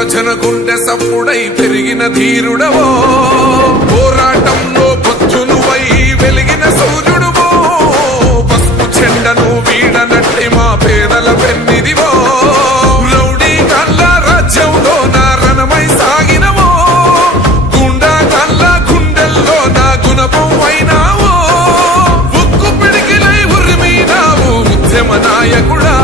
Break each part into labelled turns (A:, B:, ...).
A: యువజన గుండె సప్పుడై పెరిగిన ధీరుడవో? పోరాటంలో పొద్దునువై వెలిగిన సూర్యుడువో? పసుపు చెండను వీడనట్టి మా పేదల పెన్నిదివో రౌడీ కల్ల రాజ్యంలో నా రణమై సాగినవో? గుండా కల్ల గుండెల్లో నా గుణపం అయినావో? ఉక్కు పిడికిలై ఉరిమినావు ఉద్యమ నాయకుడా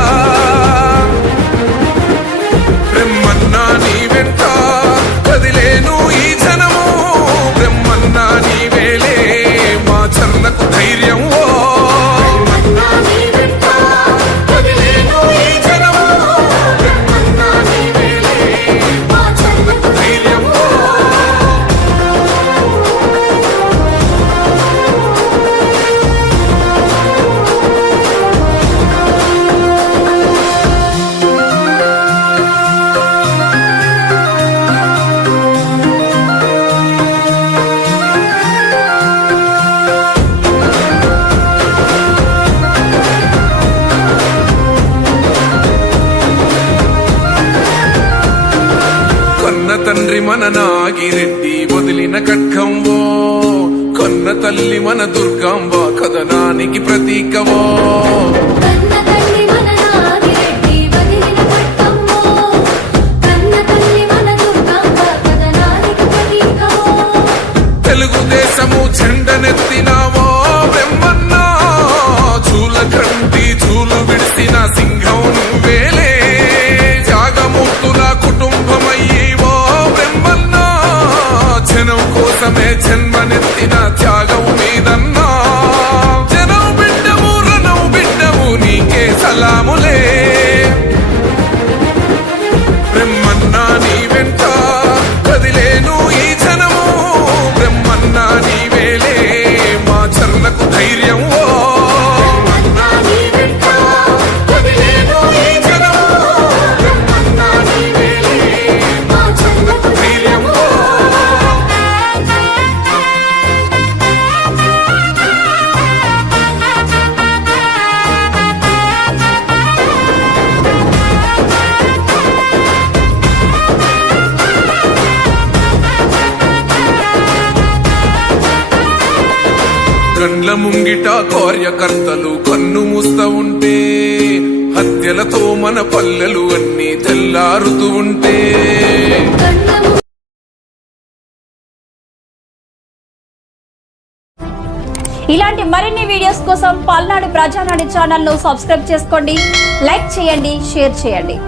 A: తండ్రి మన నాగిరెడ్డి వదిలిన కట్కంవో కొన్న తల్లి మన దుర్గాంబ కథనానికి ప్రతీకవో
B: కన్న తల్లి
A: కోసమే జన్మనెత్తిన త్యాగం మీదన్నా. జనం బిడ్డము రణం బిడ్డము నీకే సలాములే. బ్రహ్మన్నా నీ వెంట కండ్ల ముంగిట కార్యకర్తలు కన్ను మూస్తా ఉంటే హత్యలతో మన పల్లెలు అన్ని తెల్లారుతూ ఉంటే.
C: ఇలాంటి మరిన్ని వీడియోస్ కోసం పల్నాడు ప్రజానాడు ఛానల్ను సబ్స్క్రైబ్ చేసుకోండి లైక్ చేయండి షేర్ చేయండి.